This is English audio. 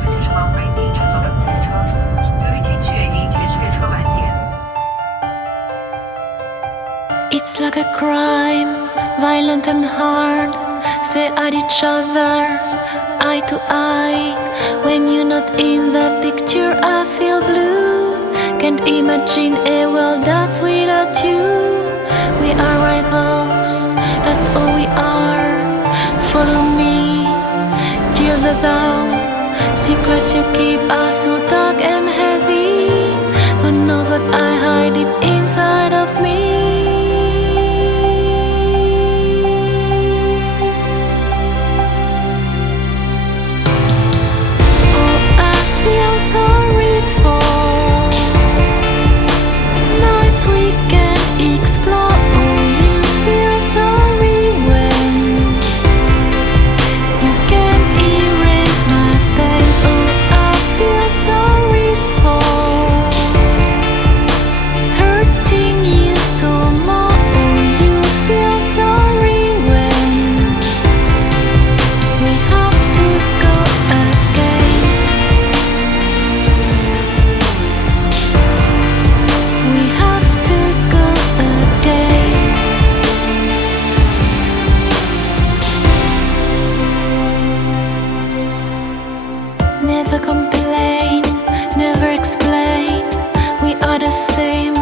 是不是先生王菲您乘坐本次列车？由于天气原因，显示列车晚点。It's like a crime, violent and hard. Stare at each other, eye to eye. When you're not in that picture, I feel blue. Can't imagine a world that's without you. We are rivals, that's all we are. Follow me till the dawn. Secrets you keep are so dark and heavy. Who knows what I hide deep inside of me? Sorry for nights we can explore. Oh, you feel sorry when you can erase my pain. Oh, I feel sorry for hurting you so much. Oh, you feel sorry when we have to go again. We have to go again. Never complain, never explain. We are the same.